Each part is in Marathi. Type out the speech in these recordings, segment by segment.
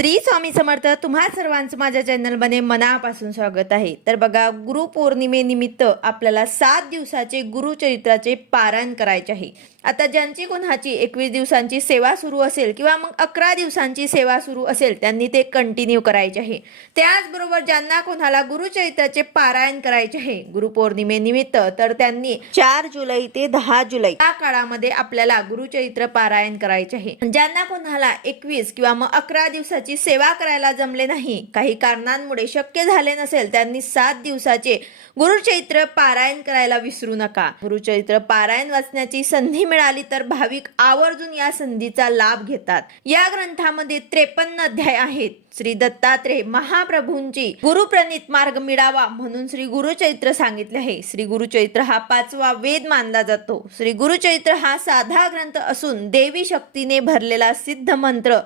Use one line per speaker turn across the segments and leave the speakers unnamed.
श्री स्वामी समर्थ तुम्हा सर्वांचं माझ्या चॅनलमध्ये मनापासून स्वागत आहे. तर बघा गुरुपौर्णिमेनिमित्त आपल्याला सात दिवसाचे गुरुचरित्राचे पारायण करायचे आहे. आता ज्यांची कोणाची एकवीस दिवसांची सेवा सुरू असेल किंवा मग अकरा दिवसांची सेवा सुरू असेल त्यांनी ते कंटिन्यू करायचे आहे. त्याचबरोबर ज्यांना कोणाला गुरुचरित्राचे पारायण करायचे आहे गुरुपौर्णिमेनिमित्त तर त्यांनी चार जुलै ते दहा जुलै या काळामध्ये आपल्याला गुरुचरित्र पारायण करायचे आहे. ज्यांना कोणाला एकवीस किंवा मग अकरा दिवसाची सेवा करायला जमले नाही. काही कारणांमुळे शक्य झाले नसेल त्यांनी सात दिवसाचे गुरुचैत्र पारायण करायला विसरू नका. गुरुचैत्र पारायण वाचण्याची संधी मिळाली तर भाविक आवर्जून या संधीचा लाभ घेतात. या ग्रंथामध्ये त्रेपन्न अध्याय आहेत. श्री दत्तात्रय महाप्रभूंची गुरुप्रणित मार्ग मिळावा म्हणून श्री गुरुचैत्र सांगितले आहे. श्री गुरुचैत्र हा पाचवा वेद मानला जातो. श्री गुरुचैत्र हा साधा ग्रंथ असून देवी शक्तीने भरलेला सिद्ध मंत्र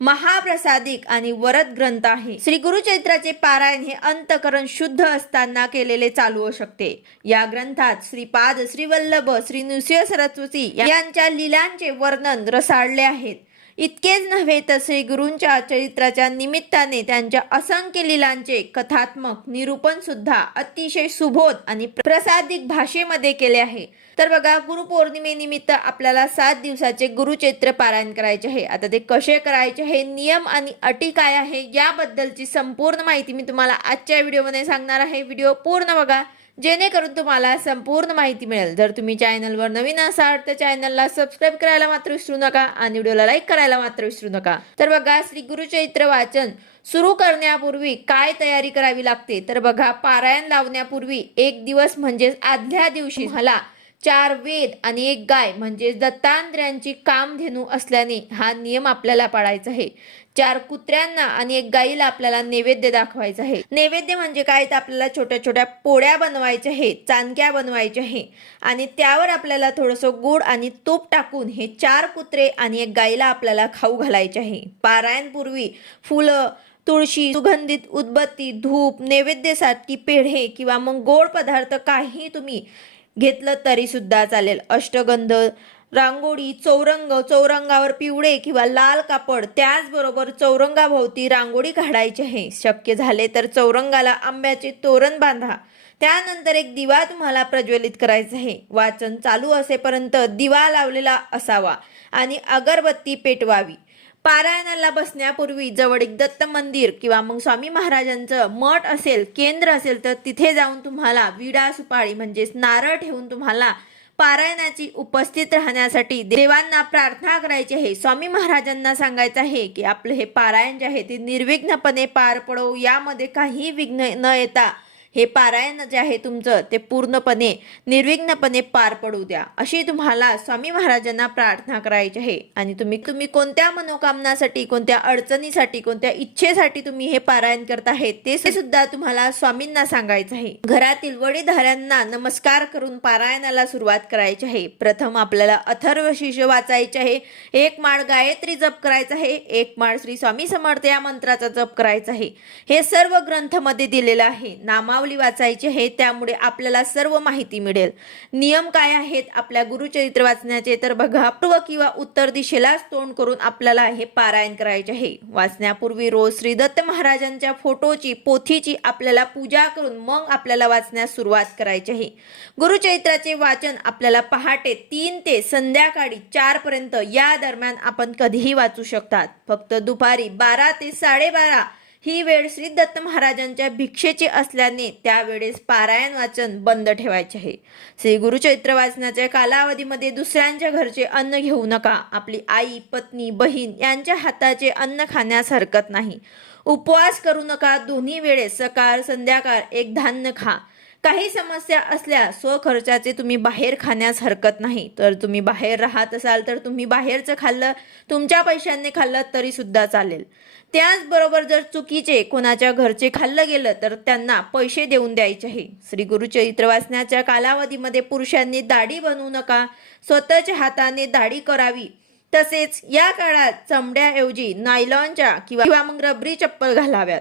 महाप्रसादिक आणि वरद ग्रंथ आहे. श्री गुरुचरित्राचे पारायण हे अंतकरण शुद्ध असताना केलेले चालू शकते. या ग्रंथात श्रीपाद श्रीवल्लभ श्री नृसिंह सरस्वती यांच्या लीलांचे वर्णन रसाळले आहेत. इतकेच नव्हे तर श्री गुरूंच्या चरित्राच्या निमित्ताने त्यांच्या असंख्य लीलांचे कथात्मक निरूपण सुद्धा अतिशय सुबोध आणि प्रसादिक भाषेमध्ये केले आहे. तर बघा गुरुपौर्णिमेनिमित्त आपल्याला सात दिवसाचे गुरुचैत्र पारायण करायचे आहे. आता ते कसे करायचे हे नियम आणि अटी काय आहे याबद्दलची संपूर्ण माहिती मी तुम्हाला आजच्या व्हिडिओमध्ये सांगणार आहे. व्हिडिओ पूर्ण बघा. जेणेकरून तुम्हाला संपूर्ण माहिती मिळेल. जर तुम्ही चॅनलवर नवीन असाल तर चॅनलला सबस्क्राईब करायला मात्र विसरू नका आणि व्हिडिओला लाईक करायला मात्र विसरू नका. तर बघा श्री गुरुचैत्र वाचन सुरू करण्यापूर्वी काय तयारी करावी लागते? तर बघा पारायण लावण्यापूर्वी एक दिवस म्हणजेच आदल्या दिवशी मला चार वेद आणि एक गाय म्हणजे दत्तांत्र्यांची कामधेनू असल्याने हा नियम आपल्याला पाळायचा आहे. चार कुत्र्यांना आणि एक गाईला आपल्याला नैवेद्य दाखवायचं आहे. नैवेद्य म्हणजे काय? तर आपल्याला छोट्या छोट्या पोळ्या बनवायच्या आहे चांदक्या बनवायच्या आहे. आणि त्यावर आपल्याला थोडंसं गोड आणि तूप टाकून हे चार कुत्रे आणि एक गाईला आपल्याला खाऊ घालायचे आहे. पारायणपूर्वी फुलं तुळशी सुगंधित उदबत्ती धूप नैवेद्यासाठी पेढे किंवा मग गोड पदार्थ काही तुम्ही घेतलं तरी सुद्धा चालेल. अष्टगंध रांगोळी चौरंग चौरंगावर पिवळे किंवा लाल कापड त्याचबरोबर चौरंगाभोवती रांगोळी काढायची आहे. शक्य झाले तर चौरंगाला आंब्याचे तोरण बांधा. त्यानंतर एक दिवा तुम्हाला प्रज्वलित करायचा आहे. वाचन चालू असेपर्यंत दिवा लावलेला असावा आणि अगरबत्ती पेटवावी. पारायणाला बसण्यापूर्वी जवळ एक दत्त मंदिर किंवा मग स्वामी महाराजांचं मठ असेल केंद्र असेल तर तिथे जाऊन तुम्हाला विडा सुपाळी म्हणजेच नारळ ठेवून तुम्हाला पारायणाची उपस्थित राहण्यासाठी देवांना प्रार्थना करायची आहे. स्वामी महाराजांना सांगायचं आहे की आपलं हे पारायण जे आहे ते निर्विघ्नपणे पार पडो. यामध्ये काही विघ्न न येता हे पारायण जे आहे तुमचं ते पूर्णपणे निर्विघ्नपणे पार पडू द्या. अशी तुम्हाला स्वामी महाराजांना प्रार्थना करायची आहे. आणि तुम्ही तुम्ही कोणत्या मनोकामनासाठी कोणत्या अडचणीसाठी कोणत्या इच्छेसाठी तुम्ही हे पारायण करत आहे ते सुद्धा तुम्हाला स्वामींना सांगायचं आहे. घरातील वडीधाऱ्यांना नमस्कार करून पारायणाला सुरुवात करायची आहे. प्रथम आपल्याला अथर्व शिष्य वाचायचे आहे. एक माळ गायत्री जप करायचा आहे. एक माळ श्री स्वामी समर्थ या मंत्राचा जप करायचा आहे. हे सर्व ग्रंथमध्ये दिलेलं आहे. नामावली वाचायची आहे त्यामुळे आपल्याला सर्व माहिती मिळेल. नियम काय आहेत आपल्या गुरुचरित्र वाचण्याचे? तर बघा पूर्व किंवा उत्तर दिशेलाच तोंड करून आपल्याला हे पारायण करायचे आहे. वाचण्यापूर्वी रोज श्री दत्त महाराजांच्या फोटोची पोथीची आपल्याला पूजा करून मग आपल्याला वाचण्यास सुरुवात करायची आहे. गुरुचरित्राचे वाचन आपल्याला पहाटे तीन ते संध्याकाळी चार पर्यंत या दरम्यान आपण कधीही वाचू शकतात. फक्त दुपारी बारा ते साडेबारा ही वेळ श्री दत्त महाराजांच्या भिक्षेची असल्याने त्यावेळेस पारायण वाचन बंद ठेवायचे आहे. श्री गुरुचैत्र वाचनाच्या कालावधीमध्ये दुसऱ्यांच्या घरचे अन्न घेऊ नका. आपली आई पत्नी बहीण यांच्या हाताचे अन्न खाण्यास हरकत नाही. उपवास करू नका. दोन्ही वेळेस सकाळ संध्याकाळ एक धान्य खा. काही समस्या असल्या स्वखर्चाचे तुम्ही बाहेर खाण्यास हरकत नाही. तर तुम्ही बाहेर राहत असाल तर तुम्ही बाहेरचं खाल्लं तुमच्या पैशांनी खाल्लं तरी सुद्धा चालेल. त्याचबरोबर जर चुकीचे कोणाच्या घरचे खाल्लं गेलं तर त्यांना पैसे देऊन द्यायचे आहे. श्री गुरुचरित्र वाचण्याच्या कालावधीमध्ये पुरुषांनी दाढी बनवू नका स्वतःच्या हाताने दाढी करावी. तसेच या काळात चमड्याऐवजी नायलॉनच्या किंवा किंवा मग रबरी चप्पल घालाव्यात.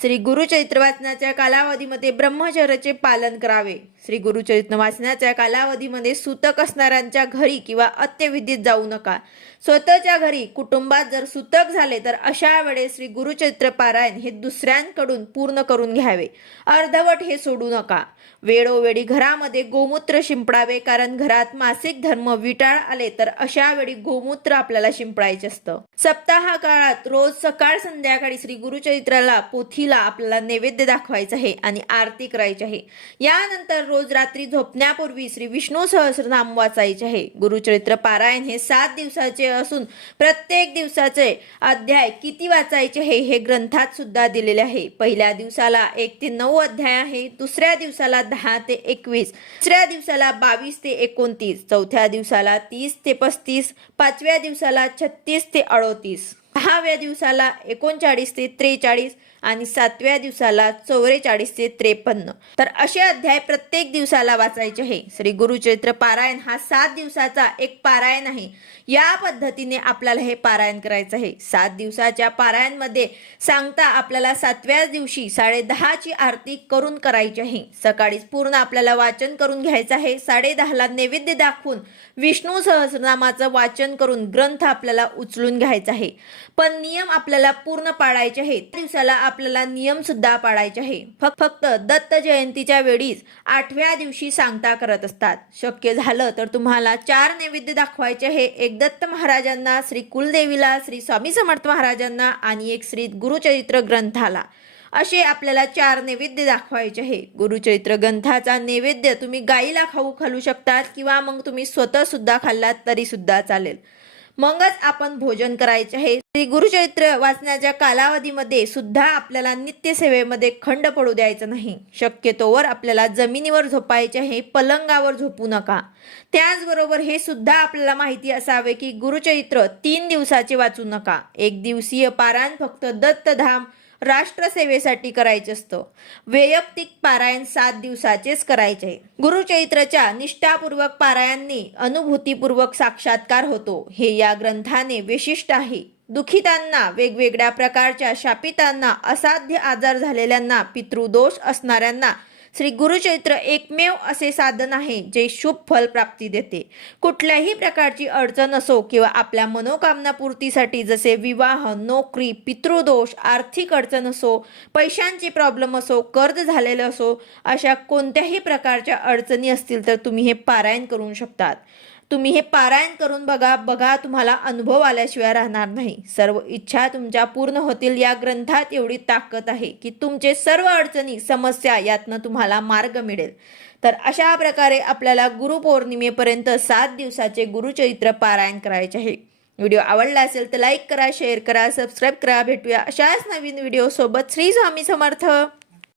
श्री गुरुचरित्र वाचनाच्या कालावधीमध्ये ब्रह्मचर्याचे पालन करावे. श्री गुरुचरित्र वाचनाच्या कालावधीमध्ये सूतक असणाऱ्यांच्या घरी किंवा अत्यविधीत जाऊ नका. स्वतःच्या घरी कुटुंबात जर सुतक झाले तर अशा वेळेस श्री गुरुचरित्र पारायण हे दुसऱ्यांकडून पूर्ण करून घ्यावे. अर्धवट हे सोडू नका. वेळोवेळी घरामध्ये गोमूत्र शिंपडावे कारण घरात मासिक धर्म विटाळ आले तर अशा वेळी गोमूत्र आपल्याला शिंपडायचे असतं. सप्ताह काळात रोज सकाळ संध्याकाळी श्री गुरुचरित्राला पोथीला आपल्याला नैवेद्य दाखवायचं आहे आणि आरती करायची आहे. यानंतर रोज रात्री झोपण्यापूर्वी श्री विष्णू सहस्रनाम वाचायचे आहे. गुरुचरित्र पारायण हे सात दिवसाचे असून प्रत्येक दिवसाचे अध्याय किती वाचायचे हे हे ग्रंथात सुद्धा दिलेले आहे. पहिल्या दिवसाला एक ते नऊ अध्याय आहे दुसऱ्या दिवसाला दहा ते एकवीस तिसऱ्या दिवसाला बावीस ते एकोणतीस चौथ्या दिवसाला तीस ते पस्तीस पाचव्या दिवसाला छत्तीस ते अडोतीस दहाव्या दिवसाला एकोणचाळीस ते त्रेचाळीस आणि सातव्या दिवसाला चौवेचाळीस ते त्रेपन्न. तर असे अध्याय प्रत्येक दिवसाला वाचायचे आहे. श्री गुरुचरित्र पारायण हा सात दिवसाचा एक पारायण आहे. या पद्धतीने आपल्याला हे पारायण करायचं आहे. सात दिवसाच्या पारायणमध्ये सांगता आपल्याला सातव्या दिवशी साडे दहाची आरती करून करायची आहे. सकाळीच पूर्ण आपल्याला वाचन करून घ्यायचं आहे. साडे दहाला नैवेद्य दाखवून विष्णू सहस्रनामाचं वाचन करून ग्रंथ आपल्याला उचलून घ्यायचा आहे. पण नियम आपल्याला पूर्ण पाळायचे आहेत. त्या दिवसाला आपल्याला नियम सुद्धा पाळायचे आहे. फक्त फक्त दत्त जयंतीच्या वेळीच आठव्या दिवशी सांगता करत असतात. शक्य झालं तर तुम्हाला चार नैवेद्य दाखवायचे आहे. एक दत्त महाराजांना श्री कुलदेवीला श्री स्वामी समर्थ महाराजांना आणि एक श्री गुरुचरित्र ग्रंथाला. असे आपल्याला चार नैवेद्य दाखवायचे आहे. गुरुचरित्र ग्रंथाचा नैवेद्य तुम्ही गाईला खाऊ घालू शकतात किंवा मग तुम्ही स्वतः सुद्धा खाल्लात तरी सुद्धा चालेल. मगच आपण भोजन करायचे आहे. श्री गुरुचरित्र वाचण्याच्या कालावधीमध्ये सुद्धा आपल्याला नित्यसेवेमध्ये खंड पडू द्यायचं नाही. शक्यतोवर आपल्याला जमिनीवर झोपायचे आहे पलंगावर झोपू नका. त्याचबरोबर हे सुद्धा आपल्याला माहिती असावे की गुरुचरित्र तीन दिवसाचे वाचू नका. एक दिवसीय पारायण फक्त दत्तधाम राष्ट्रसेवेसाठी करायचं असतं. वैयक्तिक पारायण सात दिवसाचेच करायचे. आहे गुरुचरित्राच्या निष्ठापूर्वक पारायणाने अनुभूतीपूर्वक साक्षात्कार होतो. हे या ग्रंथाने विशिष्ट आहे. दुखितांना वेगवेगळ्या प्रकारच्या शापितांना असाध्य आजार झालेल्यांना पितृदोष असणाऱ्यांना श्री गुरुचैत्र एकमेव असे साधन आहे जे शुभ फल प्राप्ती देते. कुठल्याही प्रकारची अडचण असो किंवा आपल्या मनोकामना पूर्तीसाठी जसे विवाह नोकरी पितृदोष आर्थिक अडचण असो पैशांची प्रॉब्लेम असो कर्ज झालेलं असो अशा कोणत्याही प्रकारच्या अडचणी असतील तर तुम्ही हे पारायण करू शकतात. तुम्ही हे पारायण करून बघा बघा तुम्हाला अनुभव आल्याशिवाय राहणार नाही. सर्व इच्छा तुमच्या पूर्ण होतील या ग्रंथात एवढी ताकद आहे की तुमचे सर्व अडचणी समस्या यातनं तुम्हाला मार्ग मिळेल. तर अशा प्रकारे आपल्याला गुरुपौर्णिमेपर्यंत सात दिवसाचे गुरुचरित्र पारायण करायचे आहे. व्हिडिओ आवडला असेल तर लाईक करा शेअर करा सबस्क्राईब करा. भेटूया अशाच नवीन व्हिडिओसोबत. श्री स्वामी समर्थ.